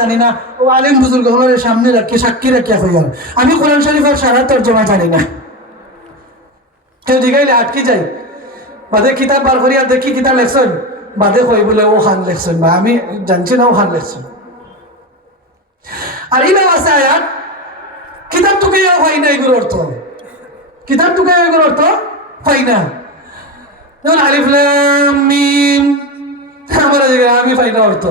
জানি না। ও আলিম বুজুর্গ হলের সামনে রাখি, সাক্ষী রাখিয়া হই আর। আমি কোরআন শরীফের সারা তর্জমা জানি না। কেউ জিগাইলে আটকে যাই বাদে কিতাব বার করিয়া দেখি কিতাব লেখছেন। বাদে কই বলে, ও খান লেখছেন বা, আমি জানছি না ও খান লেখছেন। আর ইনাম আছে আয়াত, কিতাব টুকে হয় না এগুলোর অর্থ। কিতাব টুকে এগুলোর অর্থ হয় না। যেমন আলিফ লাম মিম, আমার আমি পাই না অর্থ।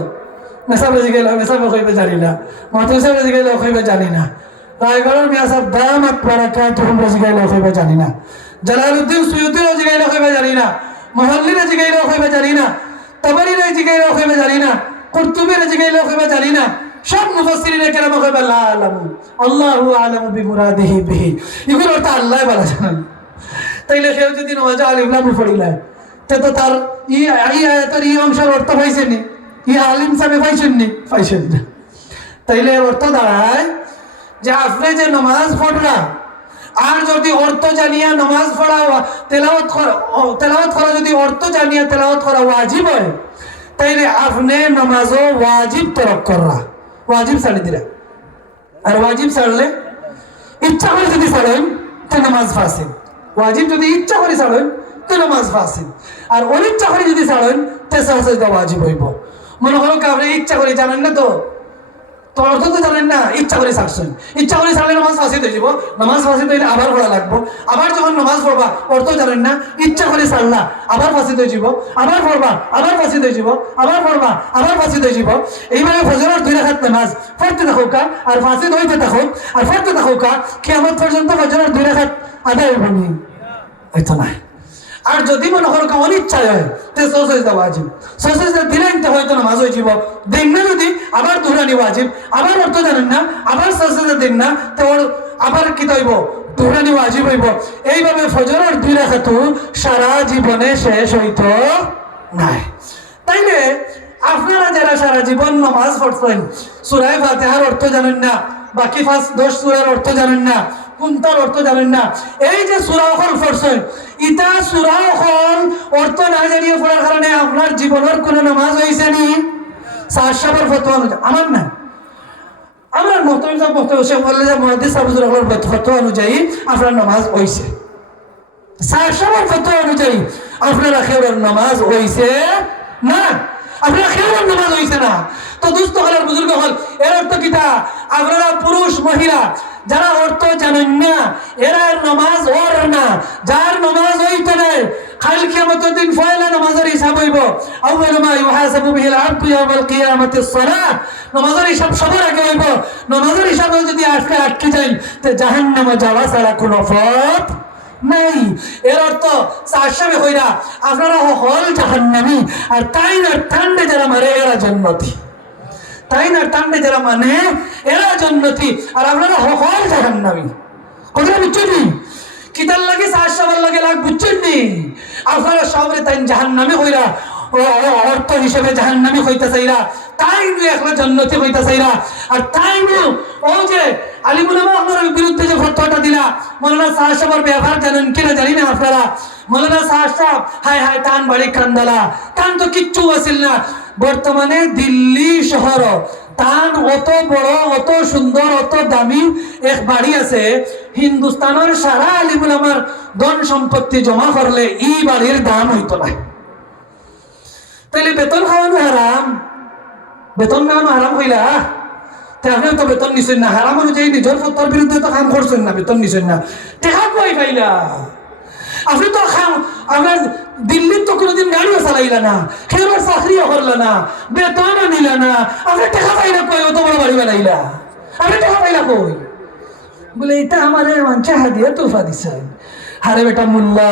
মেসাবে জিগাইলে মেসাবে কইবে জানি না। মাতুসাবে জিগাইলে কইবে জানি না। রায়গড়ের মিয়া সাহেব দাম আপনারা তখন জানি না। জালালউদ্দিন সুয়ুতিরও জিগাইলে কইবে জানি না। মহল্লিরে জিগাইলে কইবে জানি না। তাবারিরে জিগাইলে কইবে জানি না। কুরতুবিরে জিগাইলে কইবে জানি না। সব মুফাসসিরিনে কেরাম কইবে লা আলামু। আল্লাহু আলামু বিমুরাদিহি বিহি। এগুলো তো আল্লাহ বলা জানেন তাইলে কেউ যদি নওয়াজ আলিফ লাম পড়িলা, তে তো তার ই আয়াতের এই অংশের অর্থ পাইছে নি ই আলিম সাহেব পাইছেন নি পাইছেন না। তাইলে অর্থ দাঁড়ায় যে আপনি যে নমাজ পড়লা, আর যদি অর্থ জানিয়া নমাজ পড়া ওয়া- তেলাওয়াত করা তেলাওয়াত করা যদি অর্থ জানিয়া তেলাওয়াত করা ওয়াজিব হয়, তাইলে আপনি নমাজও ওয়াজিব তরক করা ওয়াজিব ছাড়ি দিলা। আর ওয়াজিব ছাড়লে ইচ্ছা করে যদি ছাড়েন, তো নামাজ ফাসিদ ওয়াজিব যদি ইচ্ছা করে ছাড়েন, তো নামাজ ফাসিদ আর অনিচ্ছা করে যদি ছাড়েন, তো সাজদা ওয়াজিব হইব। মনে করো কি আপনি ইচ্ছা করে জানেন না তো? তো অর্থ তো জানেন না, ইচ্ছা করে ছাড়ছেন। ইচ্ছা করে ছাড়লে নামাজ ফাঁসিতে যাব নামাজ ফাঁসিতে হইলে আবার পড়া লাগবো। আবার যখন নামাজ পড়বা অর্থ জানেন না, ইচ্ছা করে ছাড়লা, আবার ফাঁসিতে যাব আবার পড়বা, আবার ফাঁসিতে যাব আবার পড়বা, আবার ফাঁসিতে যাব এইভাবে ফজরের দুই রাখাত নামাজ পড়তে থাকো কা আর ফাঁসি হইতে থাকো আর পড়তে থাকো কা কেমন পর্যন্ত ফজরের দুই রাখাত আদায় হইব নি। হয়তো নাই আর যদি মনে করো কেউ অনিচ্ছায় হয় তে সসেজটা ওয়াজিব সসেজটা দিলেন তো হয়তো নামাজ হয়ে যাব দিন না যদি আবার দুহরানি ওয়াজিব আবার অর্থ জানেন না, আবার সসেজটা দিন না, তো আবার কি তৈব দুহরানি ওয়াজিব হইব। এইভাবে ফজরের দুই রাখাতু সারা জীবনে শেষ হইতো নাই। তাইলে আপনারা যারা সারা জীবন নামাজ পড়ছেন সুরাই ফাতিহার অর্থ জানেন না, বাকি ফাঁস দশ সুরার অর্থ জানেন না কোনটার অর্থ জানেন না? এই যে সুরা অকল পড়ছেন ইটা সুরা অকল অর্থ না জানিয়ে পড়ার কারণে আপনার জীবনের কোনো নামাজ হয়েছে নি? সাহসাবার ফতোয়া আমার না আমরা মহতমিম সাহেব মহতমিম সে বললে যে মহাদিস সাবুজুর রহমান ফতোয়া অনুযায়ী আপনার নামাজ হয়েছে সাহসাবার ফতোয়া অনুযায়ী আপনার আখেরের নামাজ হয়েছে না? আপনার আখেরের নামাজ হয়েছে না? তো দুস্থ হলের বুজুর্গ হল এর অর্থ কিতা আপনারা পুরুষ মহিলা যারা অর্থ জানেন না, এরা নামাজ ওর না। যার নামাজ হইতে নাই খাইল কিয়ামতের দিন ফয়লা নামাজের হিসাব হইব। আউয়াল মা ইউহাসাবু বিহিল আবদু ইয়াউমাল কিয়ামাতিস সালাহ। নামাজের হিসাব সবার আগে হইব। নামাজের হিসাবে যদি আজকে আটকে যাই তে জাহান্নামে যাওয়া ছাড়া কোনো পথ নাই। এর অর্থ সাহসাবে হইরা, আপনারা হল জাহান্নামি, আর তাই না ঠান্ডে যারা মারে, এরা জন্নতি। তাই না টান্ডে যারা মানে এরা জন্নতি, আর আপনারা হল জাহান্নামি। কথা বুঝছেন কিতার লাগে সাহসাবার লাগে, লাগ বুঝছেন নি? আপনারা সবরে তাই জাহান্নামি হইরা, ও ও অর্থ হিসেবে জাহান্নামি হইতে চাইরা তাই একলা জন্নতি হইতে চাইরা আর তাই ও যে আপনার বিরুদ্ধে যে ফতোয়াটা দিলা সাহেব সাহেবের ব্যবহার জানেন কিনা জানি না আপনারা। মৌলানা সাহেব সাহেব হায় হায় টান বাড়ি কান্দালা। টান তো কিচ্ছু আসিল না। বর্তমানে দিল্লি শহর তান অত বড়, অত সুন্দর, অত দামি এক বাড়ি আছে। হিন্দুস্তানের সারা আলিমুল আমার ধন সম্পত্তি জমা করলে এই বাড়ির দাম হইতো না। তাহলে বেতন খাওয়ানো হারাম। বেতন নেওয়ানো হারাম হইলা তে আপনি তো বেতন নিছেন না। হারাম অনুযায়ী নিজের ফতোয়ার বিরুদ্ধে তো কাম করছেন না, বেতন নিছেন না। টেকা কই পাইলা আপনি তো খাম আপনার গাড়িও চালাইলা না খেলার চাকরিও করলা না বেতনও নিলা না আপনি টেকা পাইলা কই অত বড় বানাইলা। আপনি টেকা পাইলা কই? বলে, এটা আমার মানছে হাদিয়া তোফা দিছে। হারে বেটা, মোল্লা